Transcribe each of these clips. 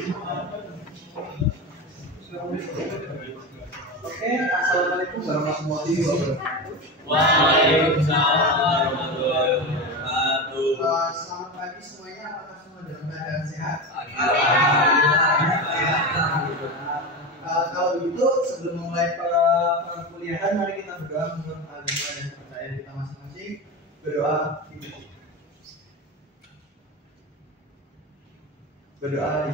Oke, assalamualaikum warahmatullahi wabarakatuh. Waalaikumsalam warahmatullahi wabarakatuh. Selamat pagi semuanya. Apakah semua dalam keadaan sehat? Kalau begitu, sebelum memulai perkuliahan, mari kita berdoa menurut agama dan kepercayaan kita masing-masing. Berdoa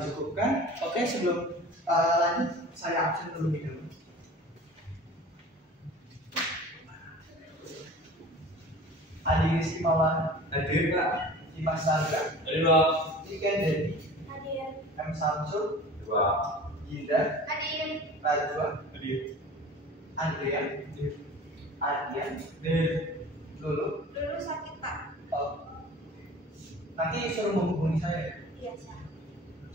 dicukupkan. Oke, sebelum lanjut, saya absen terlebih dahulu. Adi Rizky Maulana, Hadir Pak. Dimas Sandra, Hadir Pak. Iken Dedi, Hadir. M Samsul, Dua. Yinda, Hadir. Najwa, Hadir. Andrea, Adian, Hadir. Lulu. Dulu sakit Pak. Nanti suruh menghubungi saya. Iya Pak.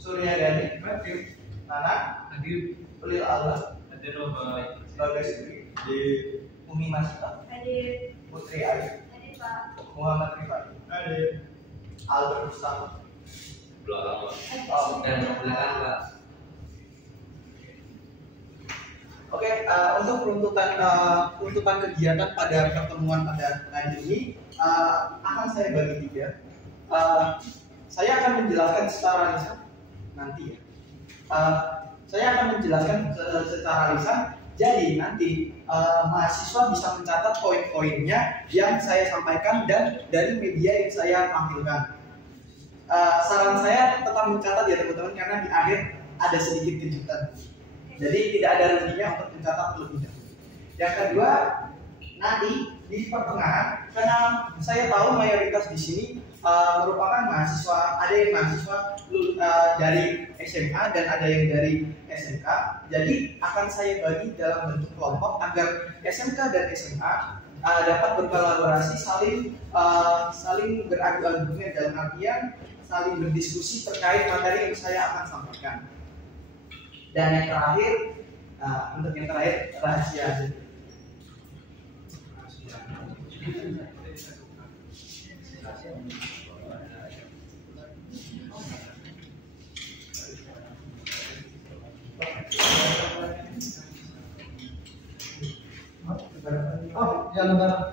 Surya Gani, Hadir. Nana, Hadir. Ulil Allah, Hadir Pak. Bagas Dwi, Hadir. Umi Masita, Hadir. Putri Ayu, Hadir Pak. Muhammad Rifai, Hadir. Albert Mustafa. Belakang Pak. Dan belakang Pak. Oke, untuk peruntukan kegiatan pada pertemuan pada hari ini akan saya bagi tiga. Saya akan menjelaskan secara lisan nanti ya. Saya akan menjelaskan secara lisan. Jadi nanti mahasiswa bisa mencatat poin-poinnya yang saya sampaikan dan dari media yang saya tampilkan. Saran saya tetap mencatat ya teman-teman, karena di akhir ada sedikit kejutan. Jadi tidak ada ruginya untuk mencatat terlebih dahulu. Yang kedua, nanti di pertengahan, karena saya tahu mayoritas di sini merupakan mahasiswa, ada yang mahasiswa dari SMA dan ada yang dari SMK. Jadi akan saya bagi dalam bentuk kelompok agar SMK dan SMA dapat berkolaborasi, saling beradu-argumen, dalam artian saling berdiskusi terkait materi yang saya akan sampaikan. Dan yang terakhir, untuk yang terakhir rahasia. Oh, ya lembar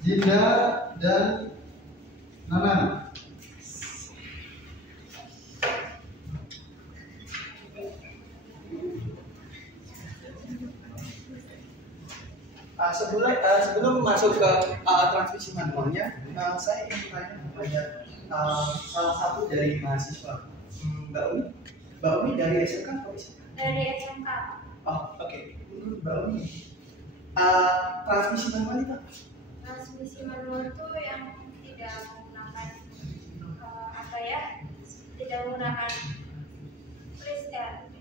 Jinda dan Nana. Sebelum masuk ke transmisi manualnya, saya ingin bertanya kepada salah satu dari mahasiswa, Mbak Umi dari SMK atau SMK? Dari SMK. Oh, oke. Menurut Mbak Umi, transmisi manual itu apa? Transmisi manual itu yang tidak menggunakan tidak menggunakan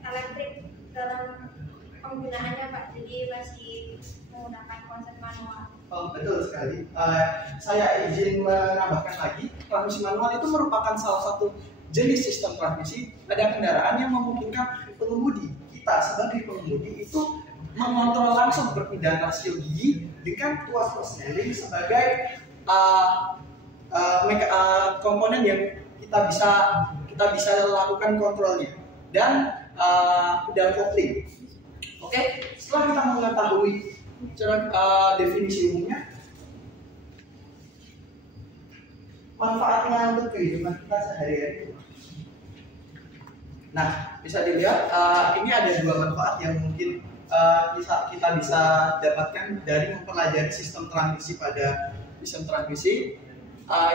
elektrik dalam penggunaannya Pak. Jadi masih menggunakan konsep manual. Oh, betul sekali. Saya izin menambahkan lagi, transmisi manual itu merupakan salah satu jenis sistem transmisi pada kendaraan yang memungkinkan pengemudi, kita sebagai pengemudi itu mengontrol langsung perpindahan rasio gigi dengan tuas persneling sebagai komponen yang kita bisa lakukan kontrolnya, dan pedal kopling. Oke, setelah kita mengetahui definisi umumnya, manfaatnya untuk kehidupan kita sehari-hari. Nah, bisa dilihat ini ada dua manfaat yang mungkin kita bisa dapatkan dari mempelajari sistem transmisi pada sistem transmisi.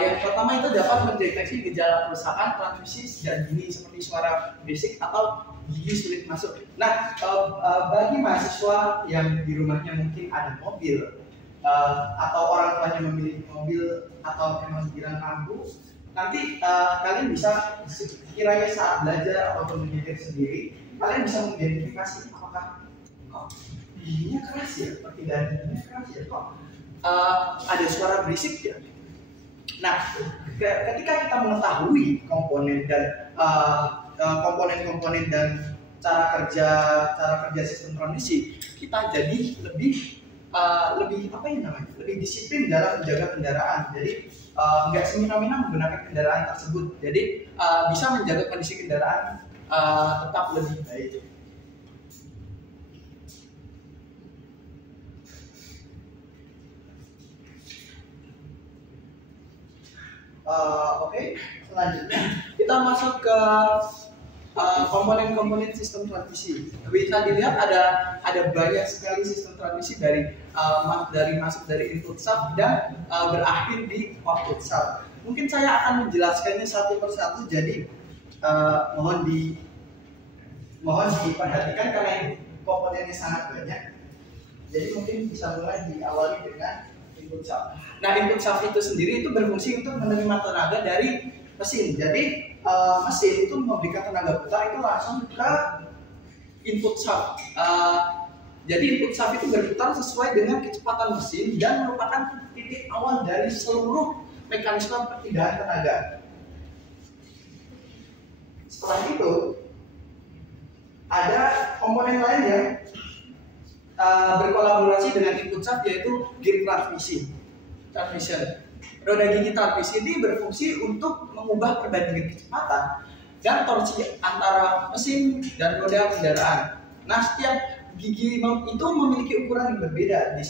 Yang pertama itu dapat mendeteksi gejala kerusakan transmisi sejak dini seperti suara berisik atau gigi sulit masuk. Nah, bagi mahasiswa yang di rumahnya mungkin ada mobil atau orang tuanya memiliki mobil atau memang jarang mampu, nanti kalian bisa sekiranya saat belajar atau menyetir sendiri, kalian bisa mengidentifikasi apakah giginya keras ya, perpindahan giginya keras ya, kok ada suara berisik ya. Nah, ketika kita mengetahui komponen dan komponen-komponen dan cara kerja sistem transmisi, kita jadi lebih lebih apa ya namanya, lebih disiplin dalam menjaga kendaraan. Jadi nggak semena-mena menggunakan kendaraan tersebut. Jadi bisa menjaga kondisi kendaraan tetap lebih baik. Oke, selanjutnya kita masuk ke komponen-komponen sistem transmisi. Bisa dilihat ada banyak sekali sistem transmisi dari masuk dari input sub dan berakhir di output sub. Mungkin saya akan menjelaskannya satu persatu. Jadi mohon diperhatikan karena ini komponennya sangat banyak. Jadi mungkin bisa mulai diawali dengan input sub. Nah, input sub itu sendiri itu berfungsi untuk menerima tenaga dari mesin. Jadi mesin itu memberikan tenaga putar itu langsung ke input sub. Jadi input sub itu berputar sesuai dengan kecepatan mesin dan merupakan titik awal dari seluruh mekanisme perpindahan tenaga. Setelah itu ada komponen lain yang berkolaborasi dengan input sub, yaitu gear transmission. Roda gigi transmisi ini berfungsi untuk mengubah perbandingan kecepatan dan torsi antara mesin dan roda kendaraan. Nah, setiap gigi itu memiliki ukuran yang berbeda di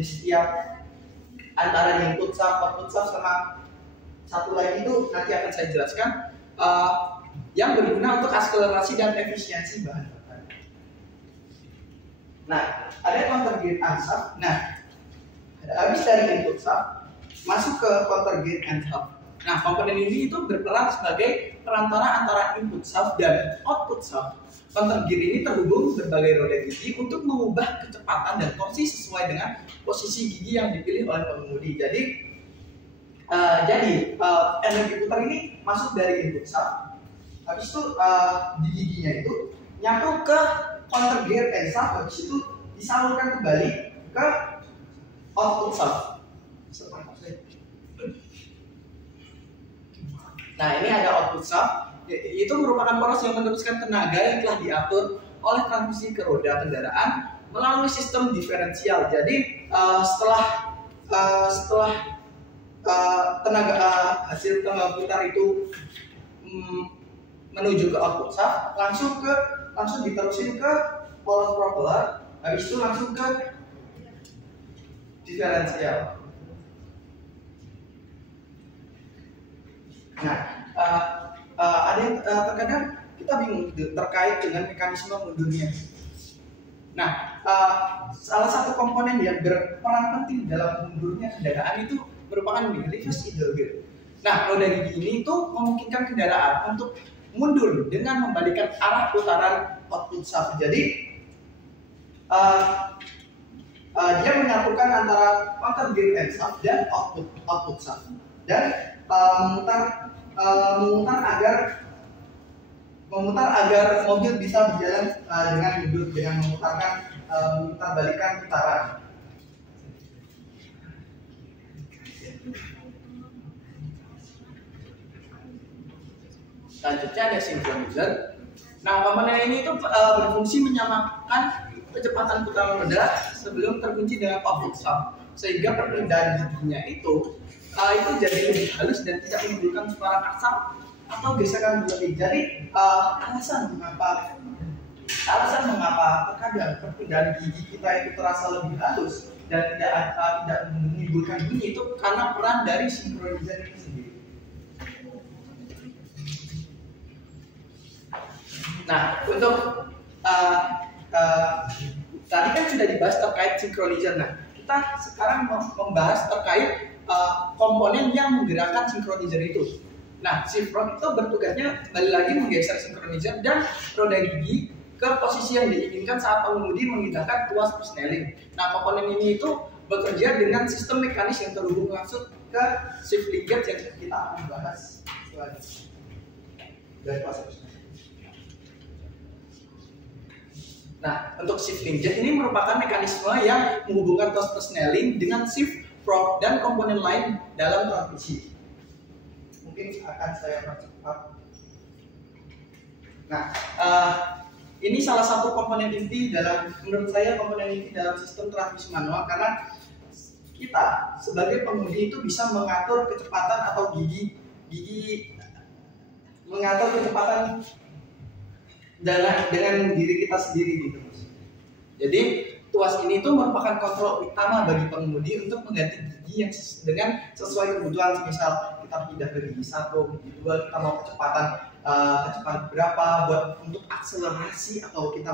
setiap antara input sub, output sub, sama satu lagi itu nanti akan saya jelaskan, yang berguna untuk akselerasi dan efisiensi bahan bakar. Nah, ada counter gear and sub. Nah, habis dari input sub masuk ke counter gear and hub. Nah, komponen ini itu berperan sebagai perantara antara input sub dan output sub. Counter gear ini terhubung berbagai roda gigi untuk mengubah kecepatan dan torsi sesuai dengan posisi gigi yang dipilih oleh pengemudi. Jadi energi putar ini masuk dari input sub. Habis itu di giginya itu nyatu ke counter gear and sub. Habis itu disalurkan kembali ke output sub. Nah, ini ada output sub. Itu merupakan poros yang meneruskan tenaga yang telah diatur oleh transmisi ke roda kendaraan melalui sistem diferensial. Jadi setelah hasil tenaga putar itu menuju ke output sub, langsung diterusin ke poros propeller. Habis itu langsung ke diferensial. Nah, ada yang terkadang kita bingung terkait dengan mekanisme mundurnya. Nah, salah satu komponen yang berperan penting dalam mundurnya kendaraan itu merupakan reverse idle gear. Nah, roda gigi ini itu memungkinkan kendaraan untuk mundur dengan membalikkan arah putaran output sub. Jadi dia menyatukan antara counter gear and sub dan output sub dan memutar agar mobil bisa berjalan dengan mundur dengan memutar balikan putaran. Selanjutnya ada synchronizer. Nah, komponen ini itu berfungsi menyamakan kecepatan putaran roda sebelum terkunci dengan output sub, sehingga perpindahan giginya itu jadi lebih halus dan tidak menimbulkan suara kasar atau gesekan berlebih. Jadi alasan mengapa terkadang perpindahan gigi kita itu terasa lebih halus dan tidak menimbulkan bunyi itu karena peran dari synchronizer ini sendiri. Nah, untuk tadi kan sudah dibahas terkait synchronizer. Nah, kita sekarang membahas terkait komponen yang menggerakkan synchronizer itu. Nah, shift rod itu bertugasnya kembali lagi menggeser synchronizer dan roda gigi ke posisi yang diinginkan saat pengemudi memindahkan tuas persneling. Nah, komponen ini itu bekerja dengan sistem mekanis yang terhubung langsung ke shift linkage yang kita akan bahas selanjutnya. Dari tuas persneling. Nah, untuk shift linkage ini merupakan mekanisme yang menghubungkan tuas persneling dengan shift prop dan komponen lain dalam transmisi. Mungkin akan saya percepat. Nah, ini salah satu komponen inti dalam, menurut saya komponen inti dalam sistem transmisi manual, karena kita sebagai pengemudi itu bisa mengatur kecepatan atau gigi mengatur kecepatan dengan diri kita sendiri gitu. Jadi tuas ini tuh merupakan kontrol utama bagi pengemudi untuk mengganti gigi yang dengan sesuai kebutuhan. Misal kita pindah ke gigi 1, gigi 2, kita mau kecepatan berapa buat untuk akselerasi, atau kita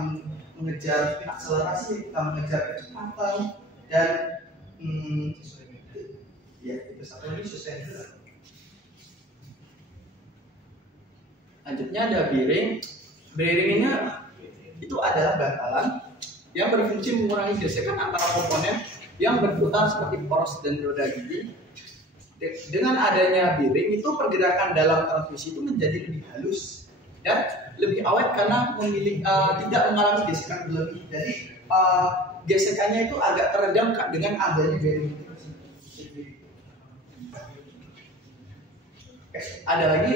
mengejar akselerasi, kita mengejar kecepatan, dan ya itu satu lagi sesuai. Selanjutnya ada bearing. Bearingnya itu adalah bantalan yang berfungsi mengurangi gesekan antara komponen yang berputar seperti poros dan roda gigi. Dengan adanya bearing itu pergerakan dalam transmisi itu menjadi lebih halus dan lebih awet karena tidak mengalami gesekan berlebih. Jadi gesekannya itu agak teredam dengan adanya bearing. Ada lagi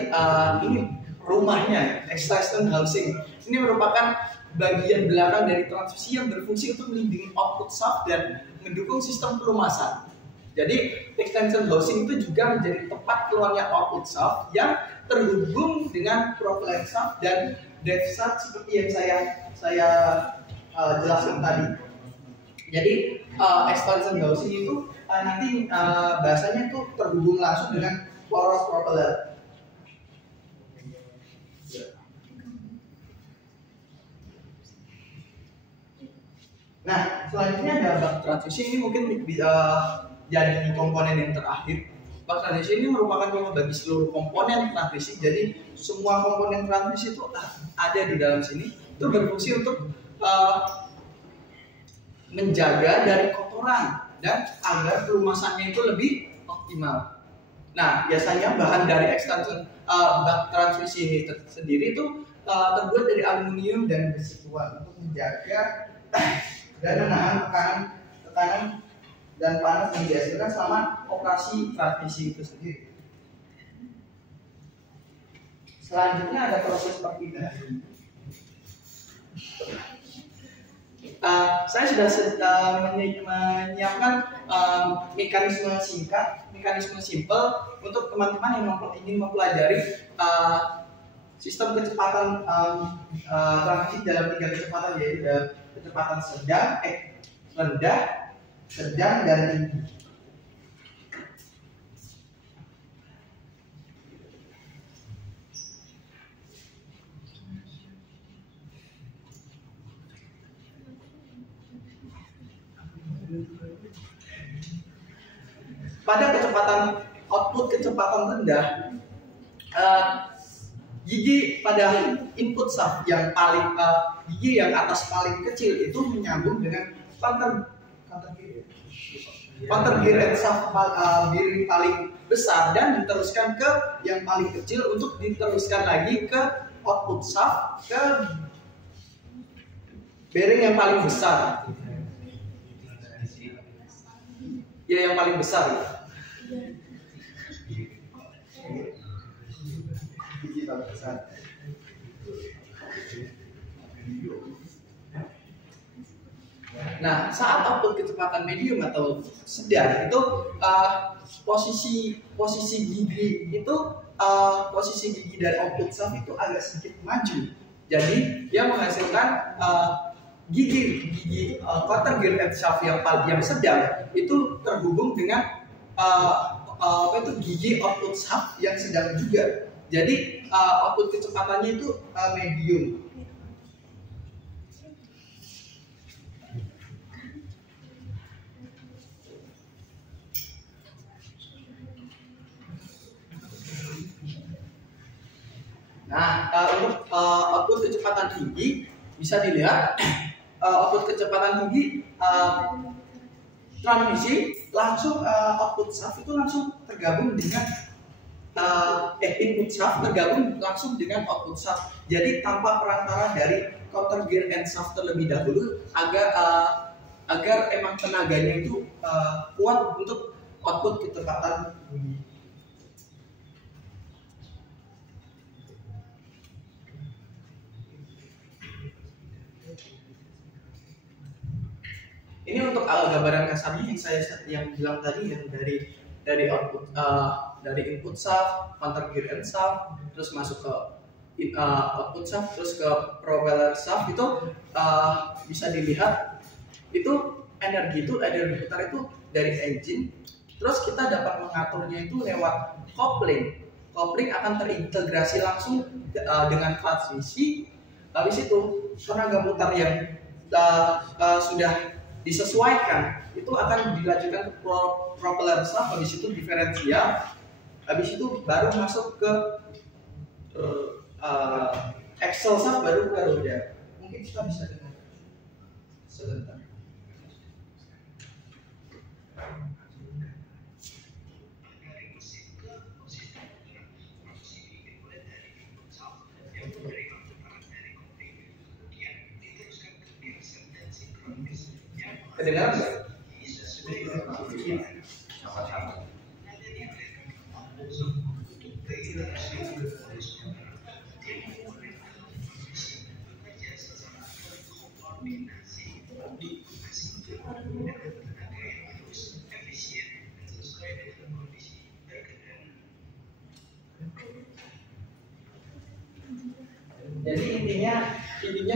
ini rumahnya, extraction housing. Ini merupakan bagian belakang dari transmisi yang berfungsi untuk melindungi output shaft dan mendukung sistem pelumasan. Jadi extension housing itu juga menjadi tempat keluarnya output shaft yang terhubung dengan propellant shaft dan drive shaft seperti yang saya jelaskan tadi. Jadi extension housing itu nanti bahasanya itu terhubung langsung dengan poros propeller. Nah, selanjutnya ada bak transmisi. Ini mungkin jadi komponen yang terakhir. Bak transmisi ini merupakan contoh bagi seluruh komponen transmisi. Jadi semua komponen transmisi itu ada di dalam sini. Itu berfungsi untuk menjaga dari kotoran dan agar pelumasannya itu lebih optimal. Nah, biasanya bahan dari extension bak transmisi ini sendiri itu terbuat dari aluminium dan besi tua untuk menjaga dan menahan tekanan dan panas yang dihasilkan selama operasi transmisi itu sendiri. Selanjutnya ada proses perpindahan. Saya sudah menyiapkan mekanisme singkat, mekanisme simple untuk teman-teman yang ingin mempelajari sistem kecepatan transmisi dalam 3 kecepatan, yaitu kecepatan sedang, rendah, sedang, dan tinggi. Pada kecepatan output kecepatan rendah, gigi pada input shaft yang paling gigi yang atas paling kecil itu menyambung dengan counter gear and shaft bearing paling besar dan diteruskan ke yang paling kecil untuk diteruskan lagi ke output shaft ke bearing yang paling besar. Ya, yang paling besar. Nah, saat output kecepatan medium atau sedang itu posisi gigi itu posisi gigi dari output shaft itu agak sedikit maju. Jadi yang menghasilkan gigi counter gear and shaft yang sedang itu terhubung dengan gigi output shaft yang sedang juga. Jadi output kecepatannya itu medium. Nah, untuk output kecepatan tinggi bisa dilihat output kecepatan tinggi transmisi langsung output shaft itu langsung tergabung dengan input shaft tergabung langsung dengan output shaft. Jadi tanpa perantara dari counter gear and shaft terlebih dahulu agar emang tenaganya itu kuat untuk output kecepatan tinggi. Ini untuk gambaran kasarnya yang saya bilang tadi, yang dari output dari input shaft, counter gear and shaft, terus masuk ke output shaft, terus ke propeller shaft itu bisa dilihat itu energi putar itu dari engine. Terus kita dapat mengaturnya itu lewat coupling. Coupling akan terintegrasi langsung dengan transmisi. Habis itu tenaga putar yang sudah disesuaikan itu akan dilanjutkan ke propeller shaft, habis itu diferensial, habis itu baru masuk ke axle shaft, baru ke roda. Mungkin kita bisa dengar sebentar. Kedengaran nggak? Jadi intinya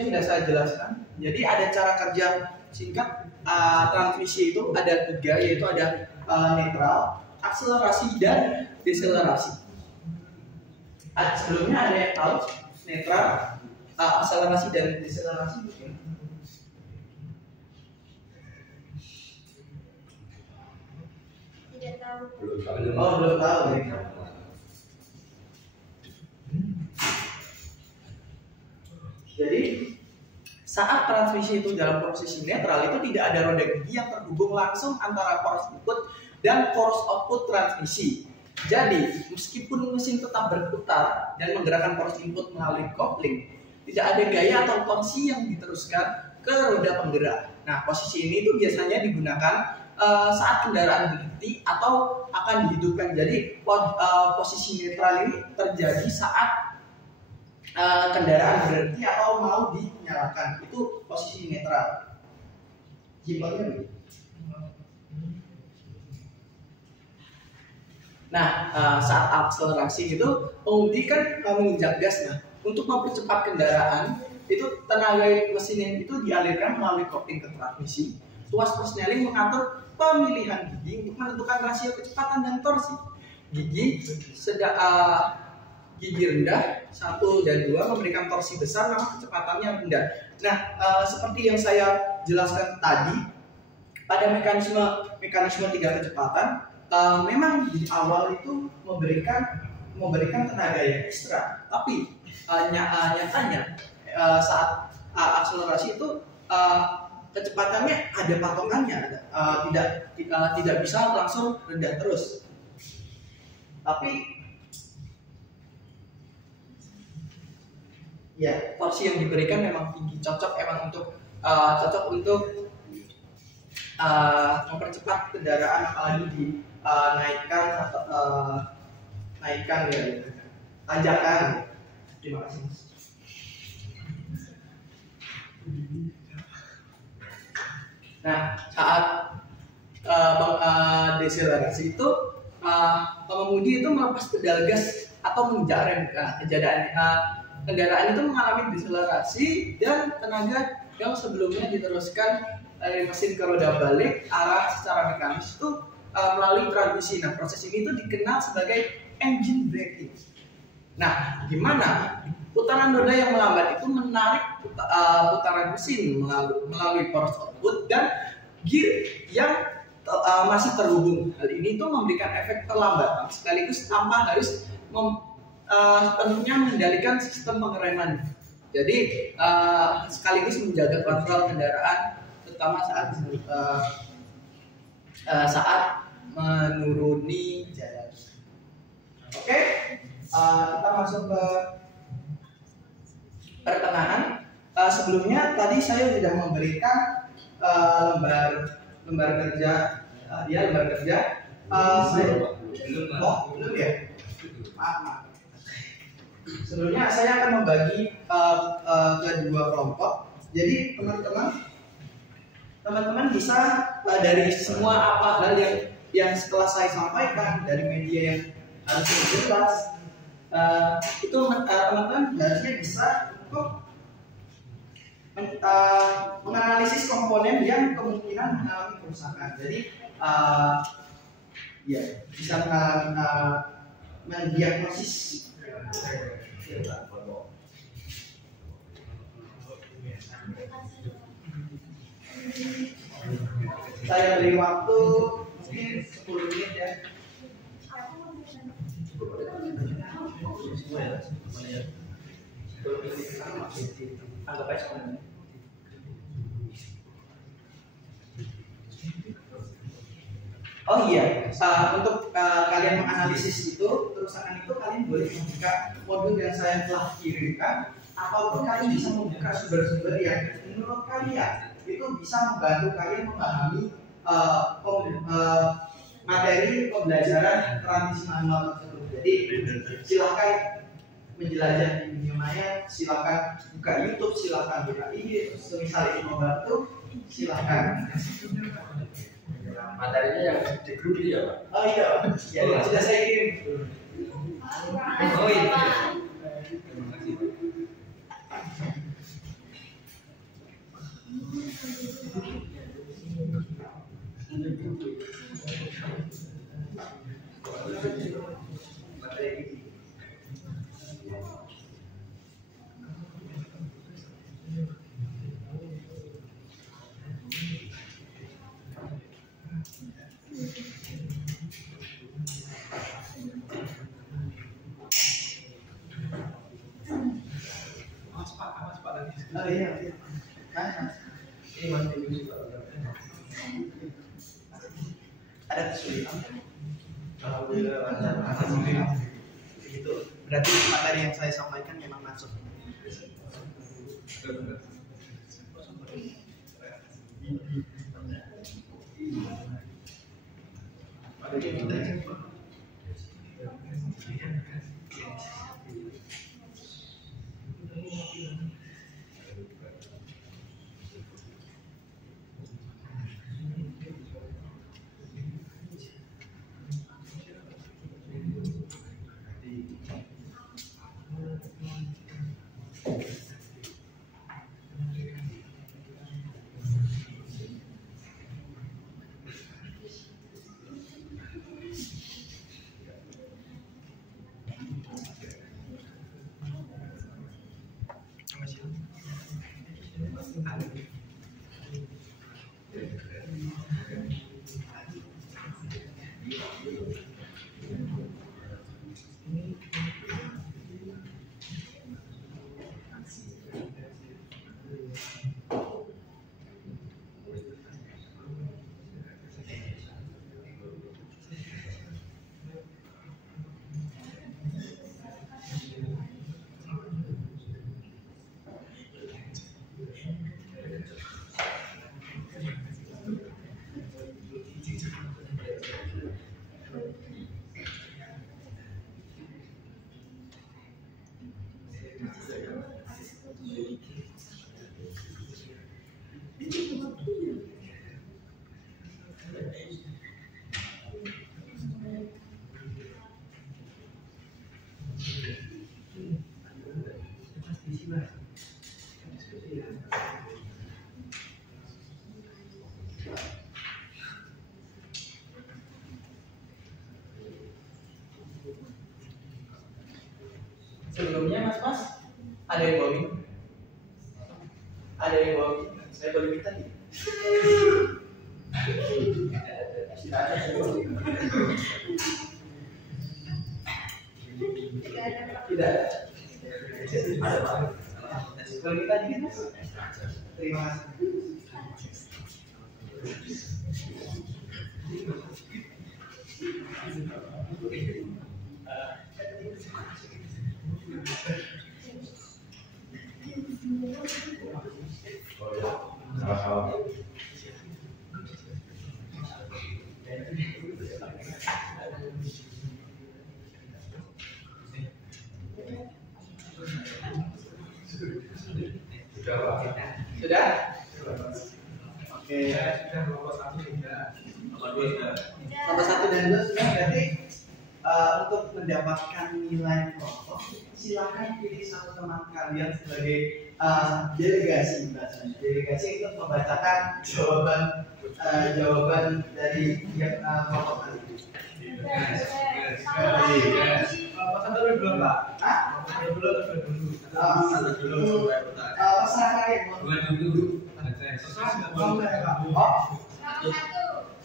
sudah saya jelaskan. Jadi ada cara kerja singkat transmisi itu ada 3, yaitu ada netral, akselerasi, dan deselerasi. Sebelumnya ada yang tahu netral, akselerasi, dan deselerasi? Tidak tahu. Oh, belum tahu ya. Jadi saat transmisi itu dalam posisi netral, itu tidak ada roda gigi yang terhubung langsung antara poros input dan poros output transmisi. Jadi meskipun mesin tetap berputar dan menggerakkan poros input melalui coupling, tidak ada gaya atau torsi yang diteruskan ke roda penggerak. Nah, posisi ini itu biasanya digunakan saat kendaraan berhenti atau akan dihidupkan. Jadi posisi netral ini terjadi saat kendaraan berhenti atau mau dinyalakan, itu posisi netral. Simpelnya begitu. Nah, saat akselerasi itu pengemudi kan menginjak gas. Nah, untuk mempercepat kendaraan itu tenaga mesin itu dialirkan melalui coupling ke transmisi. Tuas persneling mengatur pemilihan gigi untuk menentukan rasio kecepatan dan torsi. Gigi rendah 1 dan 2 memberikan torsi besar namun kecepatannya rendah. Nah, seperti yang saya jelaskan tadi, pada mekanisme 3 kecepatan, memang di awal itu memberikan tenaga yang ekstra. Tapi nyatanya saat akselerasi itu kecepatannya ada patokannya, tidak bisa langsung rendah terus. Tapi ya, torsi yang diberikan memang tinggi, cocok untuk mempercepat kendaraan, apalagi dinaikkan atau tanjakan. Terima kasih. Nah, saat deselerasi itu pengemudi itu melepas pedal gas atau menginjak rem. Kendaraan itu mengalami deselerasi dan tenaga yang sebelumnya diteruskan dari mesin ke roda balik arah secara mekanis itu melalui transmisi. Nah, proses ini itu dikenal sebagai engine braking. Nah, gimana putaran roda yang melambat itu menarik putaran mesin melalui poros output dan gear yang masih terhubung. Hal ini tuh memberikan efek perlambatan sekaligus tanpa harus penuhnya mengendalikan sistem pengereman. Jadi sekaligus menjaga kontrol kendaraan, terutama saat menuruni jalan. Oke, kita masuk ke pertengahan. Sebelumnya tadi saya sudah memberikan lembar kerja. Belum ya? Maaf. Sebelumnya saya akan membagi ke 2 kelompok. Jadi teman-teman teman-teman bisa dari semua apa hal yang setelah saya sampaikan dari media yang harusnya jelas, itu teman-teman harusnya bisa untuk menganalisis komponen yang kemungkinan mengalami kerusakan. Jadi ya bisa mendiagnosis. Saya beri waktu mungkin 10 menit ya. Anggap aja semuanya. Oh iya, untuk kalian menganalisis itu kerusakan itu, kalian boleh membuka modul yang saya telah kirimkan, ataupun kalian bisa membuka sumber-sumber yang menurut kalian itu bisa membantu kalian memahami materi pembelajaran transmisi manual tersebut. Jadi silahkan menjelajah di dunia maya, silahkan buka YouTube, silahkan buka IG, semisal itu membantu, silahkan. Materinya yang di grup ini ya Pak? Oh iya, ya sudah saya kirim. Oh iya. Oh iya, iya. Ini masih bisa. Ada kesulitan. Alhamdulillah lancar. Alhamdulillah. Begitu. Berarti materi yang saya sampaikan memang masuk. Sebelumnya mas ada yang bawa minum? Ada yang bawa minum? Saya boleh minta tidak? Tidak ada. Tidak ada. Ada Pak. Boleh minta dikit mas? Terima kasih. Sudah? Oke. Oke. Saya sudah nomor 1 sudah. Nomor 2 sudah. Nomor 1 dan 2 sudah. Berarti untuk mendapatkan nilai rokok, silakan pilih satu teman kalian sebagai delegasi bahasanya. Delegasi itu membacakan jawaban dari tiap kelompok tadi. Satu dulu Pak. Hah? Satu dulu atau dulu? Satu dulu. Terserah kalian. Dua dulu. Oh,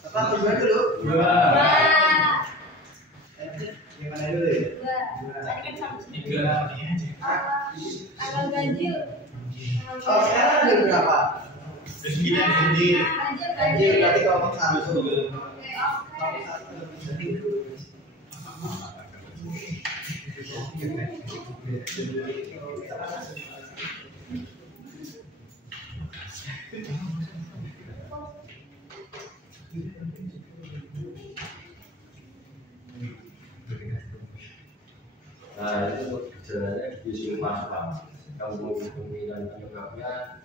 satu dua dulu. Dua. Gimana dulu ya? Tiga. Tanggal ganjil. Oh, sekarang ada berapa? Sembilan ganjil. Ganjil berarti kelompok satu. Oke, Kelompok satu lebih Nah, itu untuk gejalanya di mas Pak. Kemungkinan penyebabnya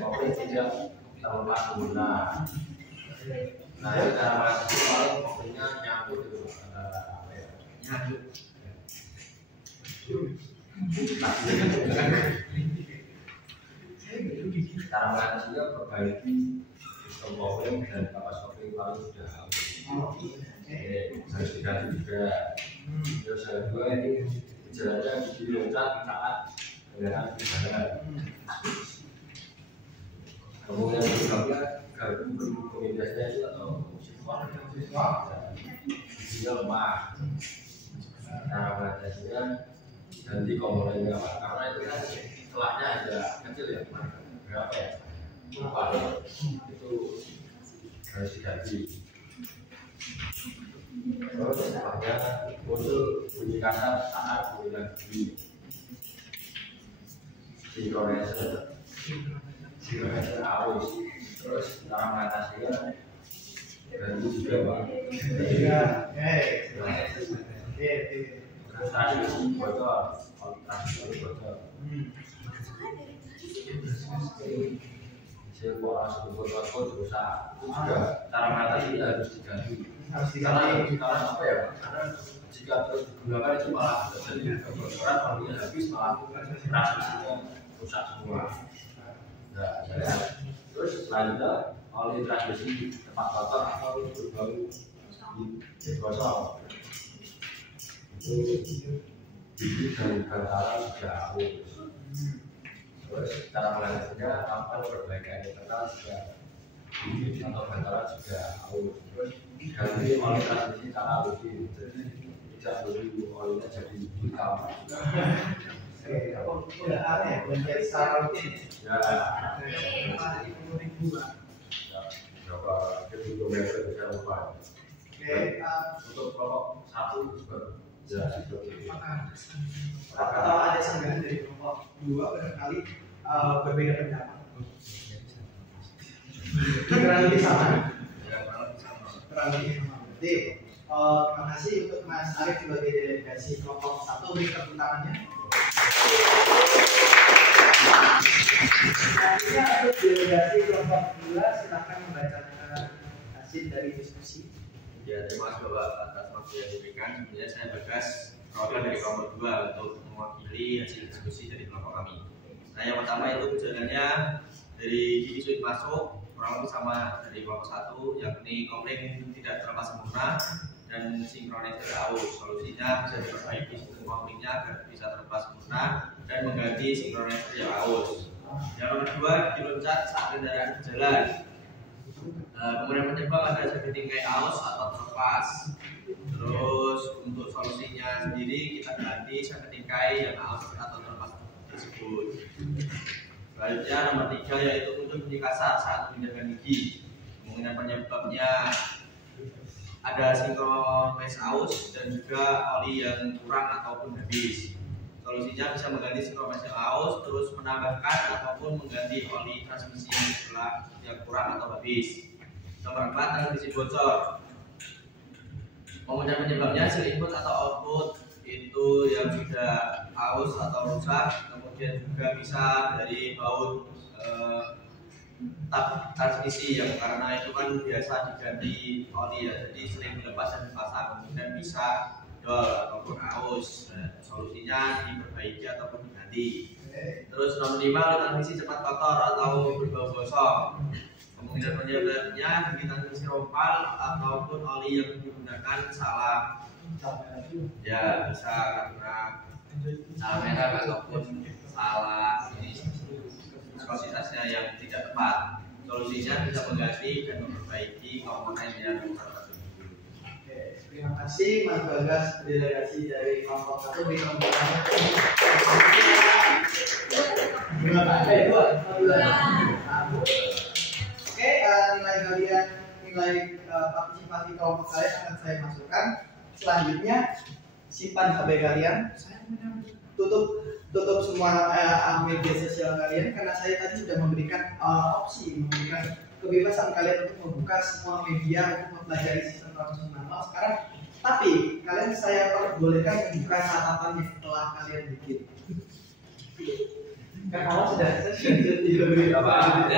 COVID tidak terlepas guna. Nah, itu cara masuk paling pokoknya nyangkut itu apa ya? Nyangkut. Cara mengatasinya perbaiki sistem cooling dan kapas cooling paling sudah harus diganti juga. Terus yang kedua ini gejalanya gigi loncat saat kendaraan di jalan. Kemudian penyebabnya ganggu berkomunikasinya itu atau sifat giginya lemah. Cara mengatasinya ganti komponennya Pak, karena itu kan celahnya ada kecil ya, berapa ya? Lupa itu harus diganti. Terus sebabnya muncul bunyi kasar saat menggunakan gigi. Sinkronisasi arus. Terus cara mengatasinya ganti juga Pak. Iya. Oke. Transmisi bocor, transmisi bocor. Sebuah langsung bocor rusak. Itu juga cara mengatasinya harus diganti. Karena apa ya? Karena jika terus digunakan itu malah terjadi kebocoran, orangnya habis malah transmisinya rusak semua. Nah, terus selanjutnya oli transmisi tempat kotor atau berbau gosong. Gigi dan bantaran sudah halus. Terus cara mengatasinya lakukan perbaikan internal sudah gigi atau bantaran sudah halus. Terus ganti oli transmisi cara rutin, jadi tidak perlu olinya jadi hitam. Udah aneh, menjadi secara rutin. Ya, berapa kilometer bisa lupa. Oke. Untuk kelompok satu juga ya seperti itu. Atau ada sanggahan dari kelompok dua barangkali berbeda pendapat. Kurang lebih sama. Kurang lebih sama. Berarti terima kasih untuk Mas Arif sebagai delegasi kelompok satu. Beri tepuk tangannya. Selanjutnya untuk delegasi kelompok dua, silakan membacakan hasil dari diskusi. Ya, terima kasih Bapak atas waktu yang diberikan. Sebenarnya saya Bagas, perwakilan dari kelompok 2 untuk mewakili hasil diskusi dari kelompok kami. Nah, yang pertama itu gejalanya dari gigi sulit masuk, kurang lebih sama dari kelompok 1, yakni kopling tidak terlepas sempurna dan sinkronisasi arus. Solusinya bisa diperbaiki sistem koplingnya agar bisa terlepas sempurna dan mengganti sinkronisasi arus. Yang nomor 2, gigi loncat saat kendaraan berjalan. Kemudian penyebab ada seperti kayak aus atau terlepas. Terus untuk solusinya sendiri kita ganti seketingkai yang aus atau terlepas tersebut. Selanjutnya nomor 3 yaitu muncul bunyi kasar saat memindahkan gigi. Kemungkinan penyebabnya ada sinkronis aus dan juga oli yang kurang ataupun habis. Solusinya bisa mengganti sinkronis aus, terus menambahkan ataupun mengganti oli transmisi yang kurang atau habis. Nomor 4, transmisi bocor. Kemudian penyebabnya hasil input atau output itu yang sudah aus atau rusak, kemudian juga bisa dari baut tab transmisi yang karena itu kan biasa diganti oli ya, jadi sering dilepas dan dipasang, kemudian bisa dol ataupun aus. Nah, solusinya diperbaiki ataupun diganti. Terus nomor 5, transmisi cepat kotor atau berbau gosong. Kemungkinan penyebabnya di transmisi rompal ataupun oli yang digunakan salah. Ya bisa karena merah ataupun salah viskositasnya yang tidak tepat. Solusinya bisa mengganti dan memperbaiki komponen yang rusak. Terima kasih Mas Bagas, delegasi dari kelompok 1 di kelompok 2. Oke, nilai kalian, nilai partisipasi kelompok kalian akan saya masukkan. Selanjutnya simpan HP kalian. Tutup semua media sosial kalian karena saya tadi sudah memberikan memberikan kebebasan kalian untuk membuka semua media untuk mempelajari sistem transmission manual sekarang. Tapi kalian saya perbolehkan membuka catatannya setelah kalian bikin. Kan awal sudah diberi apa?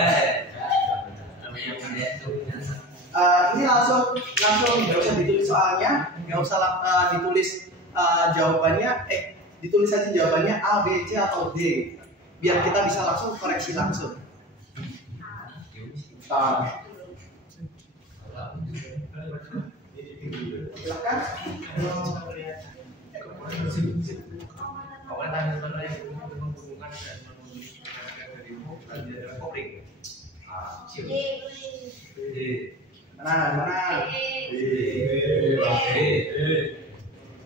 Ini langsung nggak usah ditulis soalnya, nggak usah ditulis jawabannya. Ditulis saja jawabannya A, B, C atau D, biar kita bisa langsung koreksi langsung. Silakan. Mana?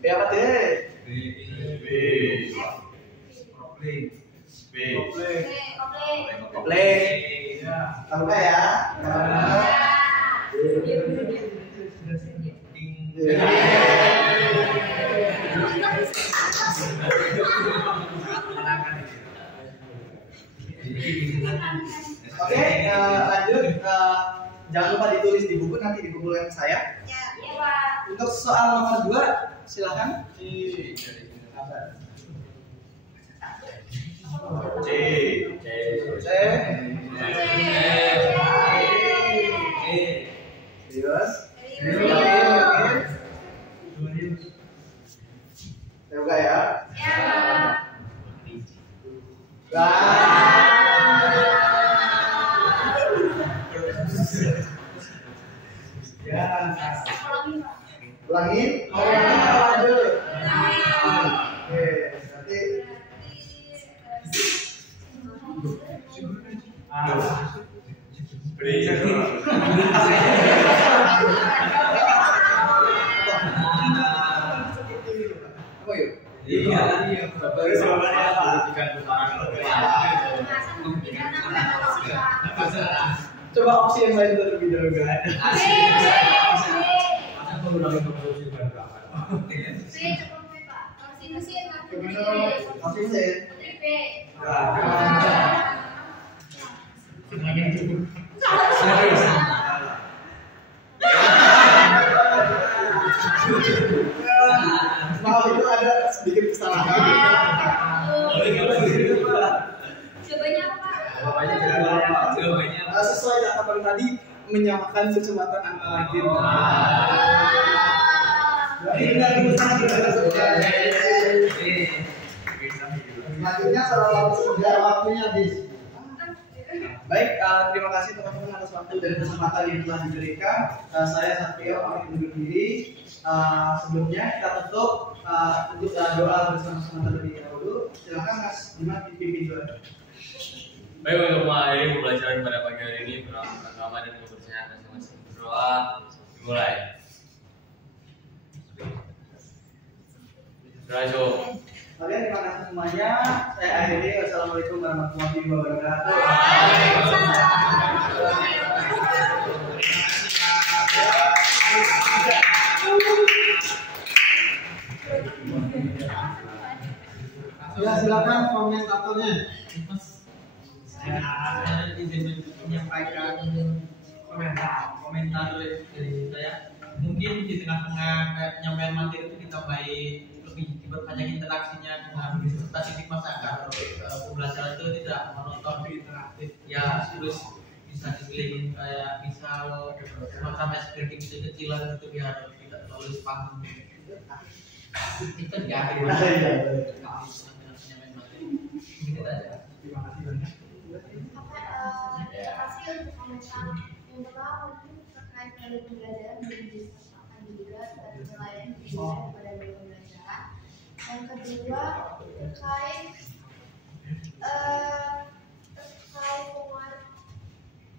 B apa D? Kopling. Tahu nggak ya? Oke, lanjut. Jangan lupa ditulis di buku, nanti dikumpulkan saya. Untuk soal nomor 2, silakan. Yoga ya. Ulangin. Lanjut. Oke, nanti coba opsi yang lain terlebih dahulu. Maaf itu ada sedikit kesalahan. Jawabannya apa, Pak? Jawabannya sesuai catatan tadi, menyamakan kecepatan antara game. Selanjutnya salah sudah waktunya habis. Baik, terima kasih teman-teman atas waktu dan kesempatan yang telah diberikan. Saya Satrio pamit undur diri. Sebelumnya kita tutup untuk doa bersama-sama terlebih dahulu. Silakan Mas Dimas dipimpin doa. Baik, untuk mengakhiri pembelajaran pada pagi hari ini, beragama dan kebersihan masing-masing. Berdoa dimulai. Oke, terima kasih semuanya. Saya akhiri. Wassalamualaikum warahmatullahi wabarakatuh. Ya, silakan komentatornya. Saya izin menyampaikan komentar dari saya. Mungkin di tengah-tengah penyampaian materi itu ditambahi lebih diperbanyak interaksinya dengan partisipasi masyarakat. Pembelajaran itu tidak monoton, interaktif. Ya terus bisa dikeliling kayak misal semacam SPG kecil-kecilan gitu biar tidak terlalu spam itu di akhir gitu aja. Terima kasih banyak. Terima kasih untuk komentar yang pertama terkait dari pembelajaran dan disertakan juga dan penilaian kepada dari pembelajaran. Yang kedua terkait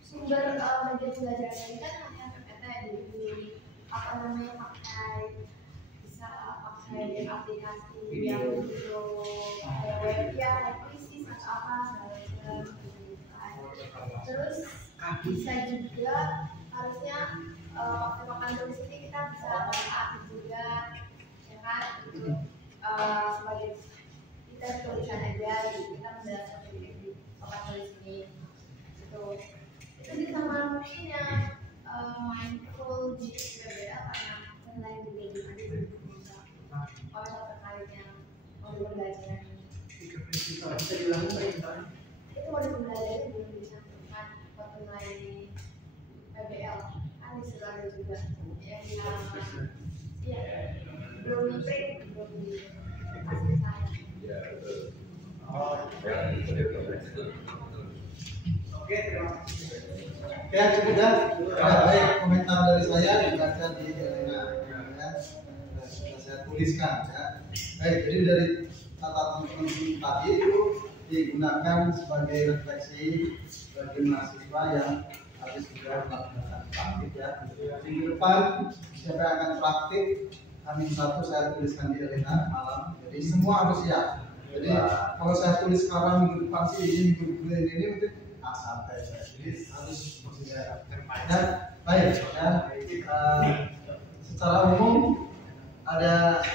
sumber media pembelajaran ini kan hanya PPT pakai bisa pakai aplikasi yang untuk web ya, krisis atau apa segala macam. Terus bisa juga harusnya pakai tulis ini kita bisa baca juga ya kan gitu. Sebagai kita tulisan aja gitu, kita menjelaskan di papan tulis ini gitu. Itu ditambah mungkin yang mindful juga beda karena nilai juga gimana kalau terkait yang modul pembelajaran Bisa dilakukan itu modul pembelajaran belum disampaikan buat nilai PBL kan disuruh juga yang ya belum print belum dikasih saya. Oke, terima kasih. Ya cukup dah. Baik, komentar dari saya dibaca di Elena ya. Sudah saya tuliskan ya. Baik, jadi dari catatan teman-teman tadi itu digunakan sebagai refleksi bagi mahasiswa yang habis sudah melakukan praktik ya. Di depan siapa yang akan praktik Amin 1 saya tuliskan di Elena malam. Jadi semua harus siap. Jadi kalau saya tulis sekarang minggu depan sih ini mungkin santai saya. Jadi harus bersedia. Dan baik ya. Secara umum ada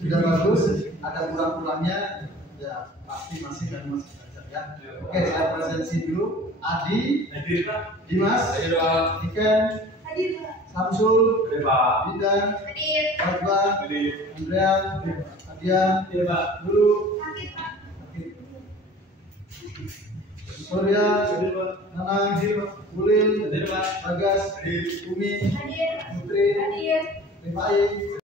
sudah bagus, ada kurang-kurangnya ya pasti masih belajar ya. Oke, saya presensi dulu. Adi, Dimas, Niken, Samsul, Bidang, Fatwa, Andrea, Adian, Guru, Surya, Nanang, Ulin, Bagas, Umi, Putri, Rifai.